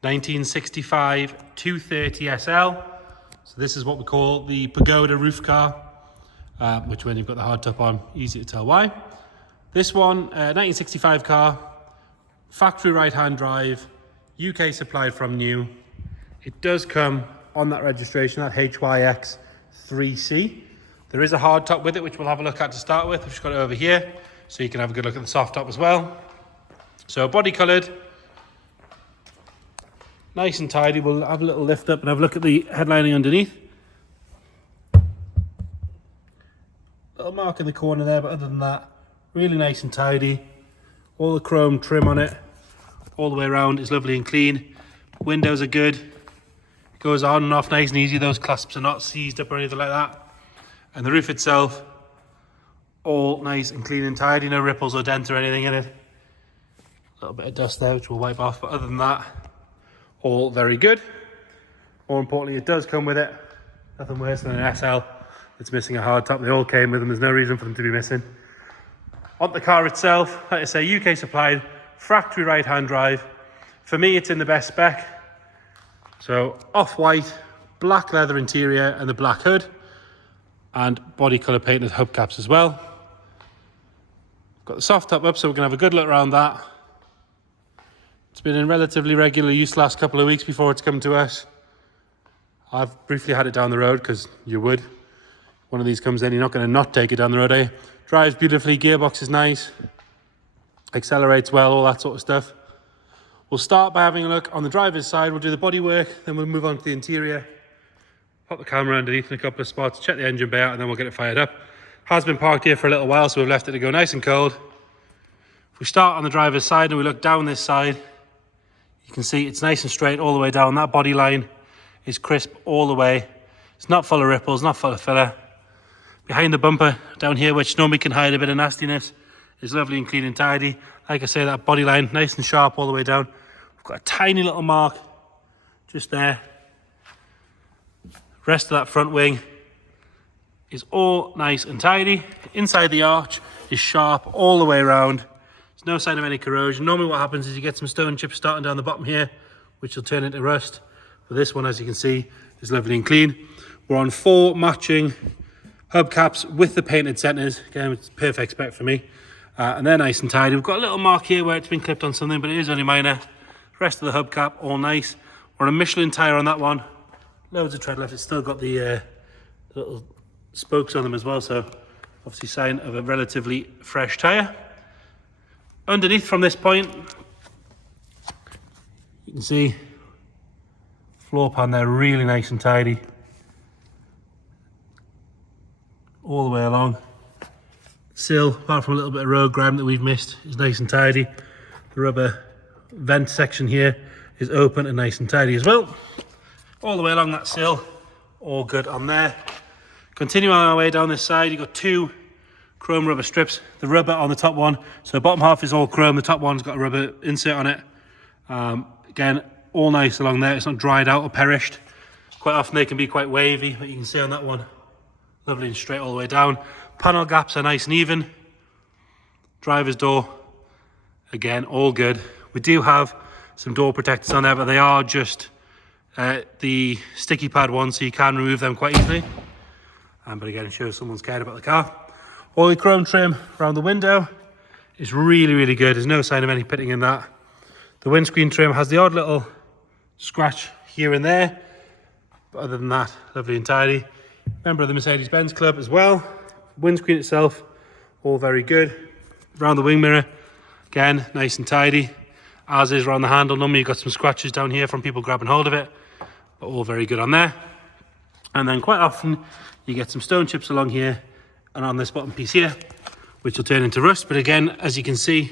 1965 230 SL. So this is what we call the Pagoda roof car, which when you've got the hard top on, easy to tell why. This one, 1965 car, factory right-hand drive, UK supplied from new. It does come on that registration, that HYX 3C. There is a hard top with it, which we'll have a look at to start with. I've just got it over here, so you can have a good look at the soft top as well. So body coloured, nice and tidy. We'll have a little lift up and have a look at the headlining underneath. Little mark in the corner there, but other than that, really nice and tidy. All the chrome trim on it, all the way around is lovely and clean. Windows are good. It goes on and off nice and easy. Those clasps are not seized up or anything like that. And the roof itself, all nice and clean and tidy. No ripples or dents or anything in it. A little bit of dust there, which we'll wipe off. But other than that, all very good. More importantly, it does come with it. Nothing worse than an SL that's missing a hard top. They all came with them. There's no reason for them to be missing. On the car itself, like I say, UK supplied, factory right-hand drive. For me, it's in the best spec. So off-white, black leather interior and the black hood, and body colour painted hubcaps as well. Got the soft top up, so we're going to have a good look around that. It's been in relatively regular use the last couple of weeks before it's come to us. I've briefly had it down the road, because you would. One of these comes in, you're not going to not take it down the road, eh? Drives beautifully, gearbox is nice, accelerates well, all that sort of stuff. We'll start by having a look on the driver's side. We'll do the body work, then we'll move on to the interior. Pop the camera underneath in a couple of spots, check the engine bay out, and then we'll get it fired up. Has been parked here for a little while, so we've left it to go nice and cold. If we start on the driver's side and we look down this side, you can see it's nice and straight all the way down. That body line is crisp all the way. It's not full of ripples, not full of filler. Behind the bumper down here, which normally can hide a bit of nastiness, is lovely and clean and tidy. Like I say, that body line, nice and sharp all the way down. We've got a tiny little mark just there. Rest of that front wing is all nice and tidy. Inside the arch is sharp all the way around. There's no sign of any corrosion. Normally what happens is you get some stone chips starting down the bottom here, which will turn into rust. But this one, as you can see, is lovely and clean. We're on 4 matching hubcaps with the painted centres. Again, it's perfect spec for me. And they're nice and tidy. We've got a little mark here where it's been clipped on something, but it is only minor. The rest of the hubcap, all nice. We're on a Michelin tyre on that one. Loads of tread left. It's still got the little spokes on them as well, so obviously sign of a relatively fresh tyre. Underneath from this point, you can see floor pan there, really nice and tidy. All the way along. Sill, apart from a little bit of road grime that we've missed, is nice and tidy. The rubber vent section here is open and nice and tidy as well. All the way along that sill, all good on there. Continuing our way down this side, you've got 2 chrome rubber strips. The rubber on the top one, so the bottom half is all chrome, the top one's got a rubber insert on it. Again, all nice along there. It's not dried out or perished. Quite often they can be quite wavy, but you can see on that one, lovely and straight all the way down. Panel gaps are nice and even. Driver's door, again, all good. We do have some door protectors on there, but they are just the sticky pad ones, so you can remove them quite easily. But again, it shows someone's cared about the car. All the chrome trim around the window is really, really good. There's no sign of any pitting in that. The windscreen trim has the odd little scratch here and there, but other than that, lovely and tidy. Member of the Mercedes-Benz club as well. Windscreen itself, all very good. Around the wing mirror, again, nice and tidy. As is around the handle. Normally you've got some scratches down here from people grabbing hold of it, but all very good on there. And then quite often you get some stone chips along here and on this bottom piece here, which will turn into rust. But again, as you can see,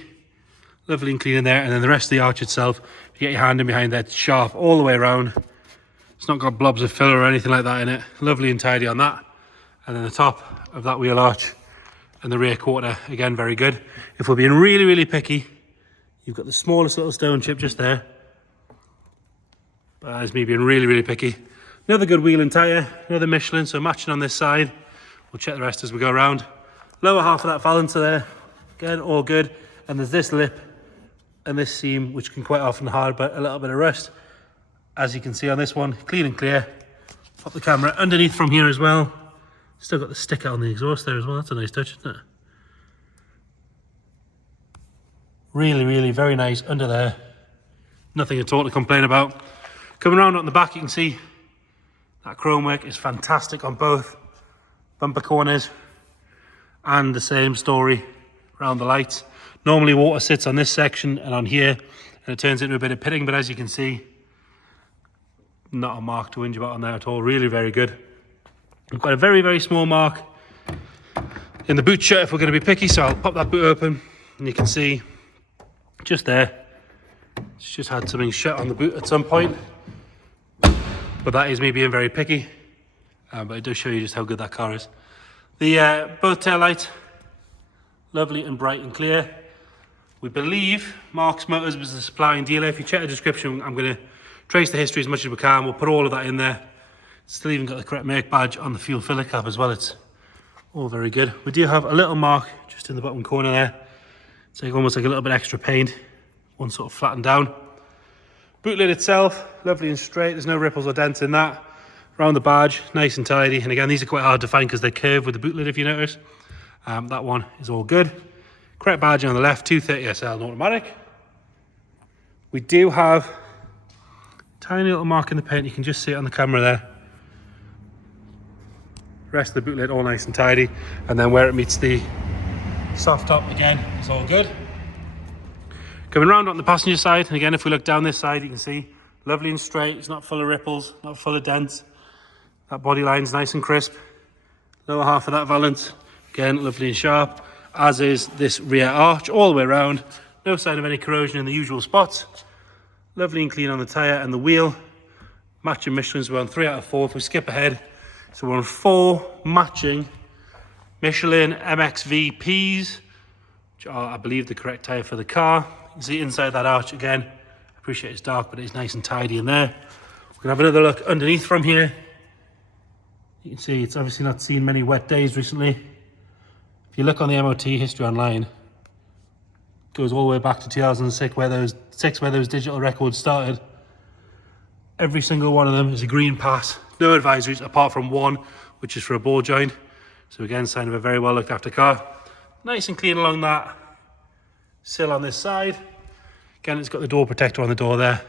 lovely and clean in there. And then the rest of the arch itself, you get your hand in behind there, it's sharp all the way around. It's not got blobs of filler or anything like that in it. Lovely and tidy on that. And then the top of that wheel arch and the rear quarter, again, very good. If we're being really, really picky, you've got the smallest little stone chip just there. But that's me being really, really picky. Another good wheel and tyre, another Michelin, so matching on this side. We'll check the rest as we go around. Lower half of that balancer there, again, all good. And there's this lip and this seam, which can quite often hide but a little bit of rust. as you can see on this one, clean and clear. Pop the camera underneath from here as well. Still got the sticker on the exhaust there as well. That's a nice touch, isn't it? Really very nice under there. Nothing at all to complain about. Coming around on the back, you can see that chrome work is fantastic on both bumper corners, and the same story around the lights. Normally water sits on this section and on here, and it turns into a bit of pitting, but as you can see, not a mark to whinge about on there at all. Really very good. We've got a very small mark in the boot shut if we're going to be picky, so I'll pop that boot open and you can see just there, it's just had something shut on the boot at some point, but that is me being very picky. But it does show you just how good that car is. The both tail lights, lovely and bright and clear. We believe Marks Motors was the supplying dealer. If you check the description, I'm going to trace the history as much as we can. We'll put all of that in there. Still even got the correct make badge on the fuel filler cap as well. It's all very good. We do have a little mark just in the bottom corner there. It's like almost like a little bit extra paint. One sort of flattened down. Boot lid itself, lovely and straight. There's no ripples or dents in that. Around the badge, nice and tidy. And again, these are quite hard to find because they're curved with the boot lid, if you notice. That one is all good. Correct badging on the left, 230 SL and automatic. We do have a tiny little mark in the paint. You can just see it on the camera there. Rest of the boot lid all nice and tidy. And then where it meets the soft top again, it's all good. Coming around on the passenger side, and again, if we look down this side, you can see lovely and straight. It's not full of ripples, not full of dents. That body line's nice and crisp. Lower half of that valance, again, lovely and sharp, as is this rear arch all the way around. No sign of any corrosion in the usual spots. Lovely and clean on the tyre and the wheel. Matching Michelin's, we're on 3 out of 4. If we skip ahead, so we're on 4 matching Michelin MXVPs, which are, I believe, the correct tyre for the car. You can see inside that arch again. I appreciate it's dark, but it's nice and tidy in there. We're gonna have another look underneath from here. You can see it's obviously not seen many wet days recently. If you look on the MOT history online, it goes all the way back to 2006 where those digital records started. Every single one of them is a green pass. No advisories apart from one, which is for a ball joint. So again, sign of a very well looked after car. Nice and clean along that sill on this side. Again, it's got the door protector on the door there.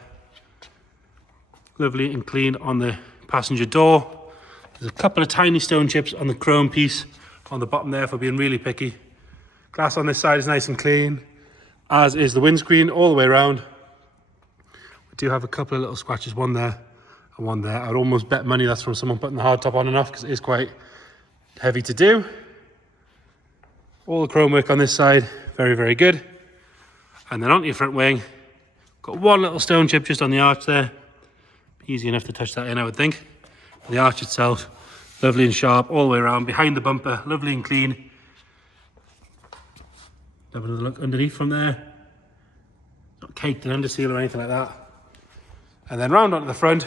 Lovely and clean on the passenger door. There's a couple of tiny stone chips on the chrome piece on the bottom there for being really picky. Glass on this side is nice and clean, as is the windscreen all the way around. We do have a couple of little scratches, one there and one there. I'd almost bet money that's from someone putting the hardtop on and off because it is quite heavy to do. All the chrome work on this side, very good. And then onto your front wing, got one little stone chip just on the arch there. Easy enough to touch that in, I would think. The arch itself, lovely and sharp all the way around. Behind the bumper, lovely and clean. Have another look underneath from there. Not caked in under seal or anything like that. And then round onto the front,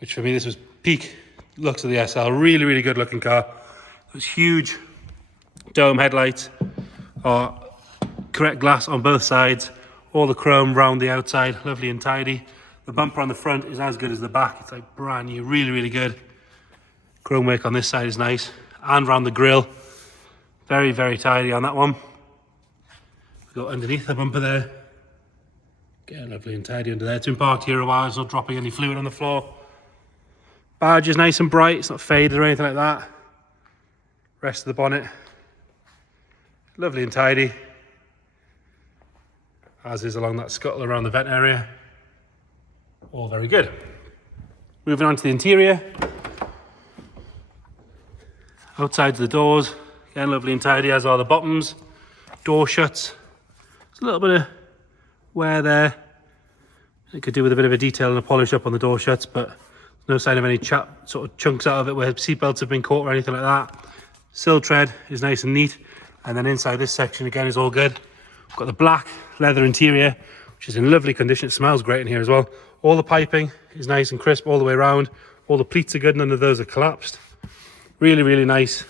which for me, this was peak looks of the SL. Really good looking car. Those huge dome headlights are correct glass on both sides. All the chrome round the outside, lovely and tidy. The bumper on the front is as good as the back. It's like brand new, really good. Chrome work on this side is nice. And around the grille, very tidy on that one. We go underneath the bumper there. Again, lovely and tidy under there. It's been parked here a while, it's not dropping any fluid on the floor. Badge is nice and bright, it's not faded or anything like that. Rest of the bonnet, lovely and tidy. As is along that scuttle around the vent area. All very good. Moving on to the interior. Outside the doors, again lovely and tidy, as are the bottoms. Door shuts. There's a little bit of wear there. It could do with a bit of a detail and a polish up on the door shuts, but no sign of any sort of chunks out of it where seatbelts have been caught or anything like that. Sill tread is nice and neat. And then inside this section again is all good. We've got the black leather interior, which is in lovely condition. It smells great in here as well. All the piping is nice and crisp all the way around. All the pleats are good, none of those are collapsed. Really nice.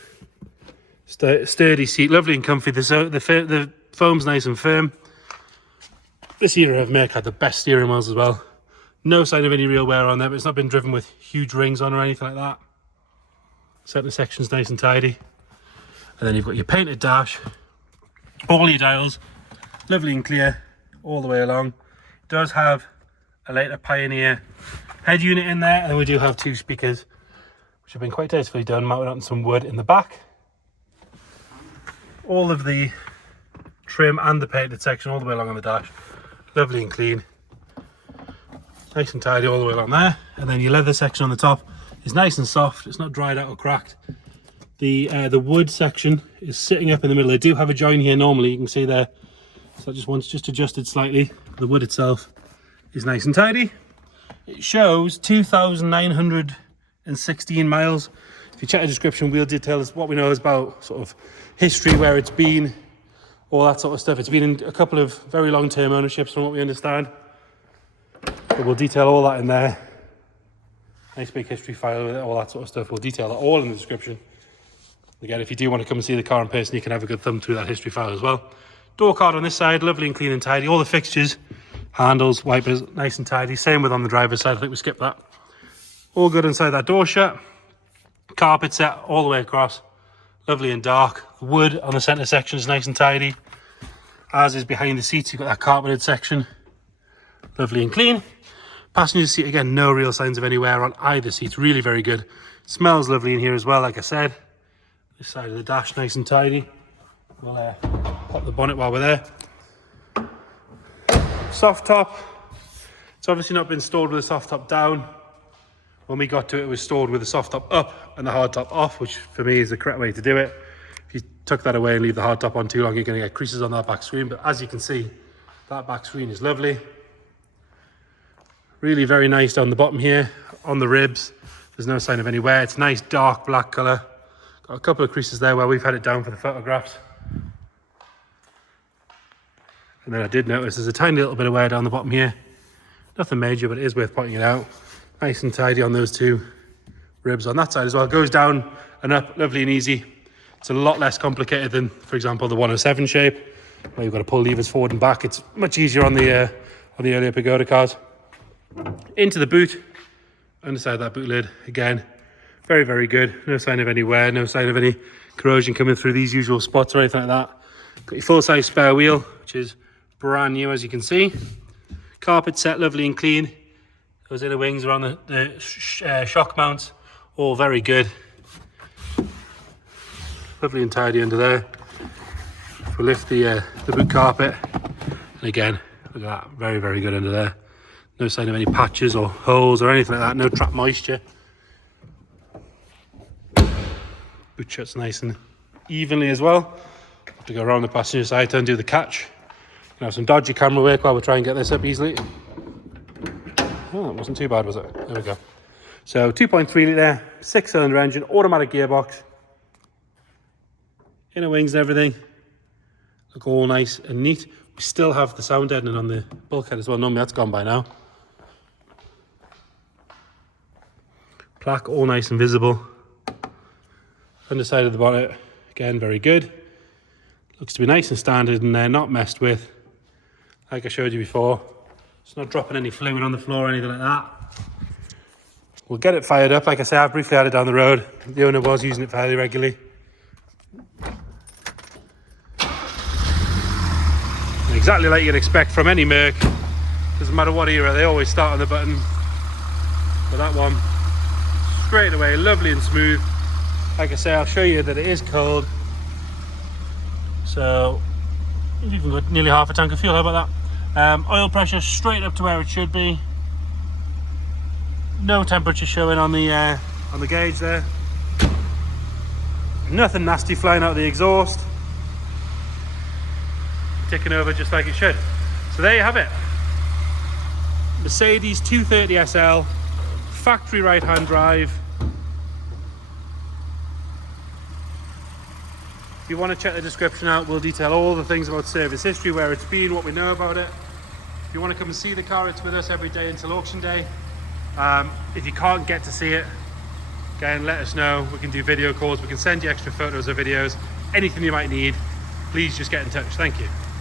Sturdy seat, lovely and comfy. The foam's nice and firm. This era of Merc had the best steering wheels as well. No sign of any real wear on there, but it's not been driven with huge rings on or anything like that. Centre section's nice and tidy. And then you've got your painted dash, all your dials, lovely and clear all the way along. It does have a later Pioneer head unit in there, and then we do have 2 speakers, which have been quite tastefully done, mounted on some wood in the back. All of the trim and the painted section all the way along on the dash, lovely and clean. Nice and tidy all the way along there. And then your leather section on the top is nice and soft. It's not dried out or cracked. The wood section is sitting up in the middle. They do have a join here normally, you can see there. So that just adjusted slightly. The wood itself is nice and tidy. It shows 2,916 miles. If you check the description, we'll detail what we know is about sort of history, where it's been, all that sort of stuff. It's been in a couple of very long-term ownerships from what we understand. But we'll detail all that in there. Nice big history file with it, all that sort of stuff. We'll detail that all in the description. Again, if you do want to come and see the car in person, you can have a good thumb through that history file as well. Door card on this side, lovely and clean and tidy. All the fixtures, handles, wipers, nice and tidy. Same with on the driver's side, I think we skipped that. All good inside that door shut. Carpet set all the way across, lovely and dark. Wood on the centre section is nice and tidy, as is behind the seats. You've got that carpeted section, lovely and clean. Passenger seat, again, no real signs of any wear on either seat. Really very good. Smells lovely in here as well, like I said. This side of the dash, nice and tidy. We'll pop the bonnet while we're there. Soft top. It's obviously not been stored with the soft top down. When we got to it, it was stored with the soft top up and the hard top off, which for me is the correct way to do it. If you tuck that away and leave the hard top on too long, you're going to get creases on that back screen. But as you can see, that back screen is lovely. Really very nice down the bottom here, on the ribs. There's no sign of any wear. It's nice dark black colour. Got a couple of creases there where we've had it down for the photographs. And then I did notice there's a tiny little bit of wear down the bottom here. Nothing major, but it is worth pointing it out. Nice and tidy on those 2 ribs on that side as well. It goes down and up, lovely and easy. It's a lot less complicated than, for example, the 107 shape, where you've got to pull levers forward and back. It's much easier on the earlier Pagoda cars. Into the boot, underside that boot lid, again, very, very good. No sign of any wear, no sign of any corrosion coming through these usual spots or anything like that. Got your full-size spare wheel, which is brand new, as you can see. Carpet set, lovely and clean. Those inner wings are on the shock mounts, all very good. Lovely and tidy under there. If we lift the boot carpet, and again, look at that, very, very good under there. No sign of any patches or holes or anything like that, no trapped moisture. Boot shuts nice and evenly as well. Have to go around the passenger side to undo the catch. Gonna have some dodgy camera work while we try and get this up easily. Oh, that wasn't too bad, was it? There we go. So 2.3 litre, 6-cylinder engine, automatic gearbox. Inner wings and everything look all nice and neat. We still have the sound deadening on the bulkhead as well. Normally that's gone by now. Plaque all nice and visible. Underside of the bonnet, again, very good. Looks to be nice and standard and not messed with. Like I showed you before. It's not dropping any fluid on the floor or anything like that. We'll get it fired up. Like I say, I've briefly had it down the road. The owner was using it fairly regularly. And exactly like you'd expect from any Merc. Doesn't matter what era, they always start on the button. But that one, straight away, lovely and smooth. Like I say, I'll show you that it is cold. So, you've even got nearly half a tank of fuel. How about that? Oil pressure straight up to where it should be. No temperature showing on the gauge there. Nothing nasty flying out of the exhaust. Ticking over just like it should. So there you have it. Mercedes 230 SL, factory right-hand drive. If you want to check the description out, we'll detail all the things about service history, where it's been, what we know about it. If you want to come and see the car, it's with us every day until auction day. If you can't get to see it, again, let us know. We can do video calls, we can send you extra photos or videos, anything you might need. Please just get in touch. Thank you.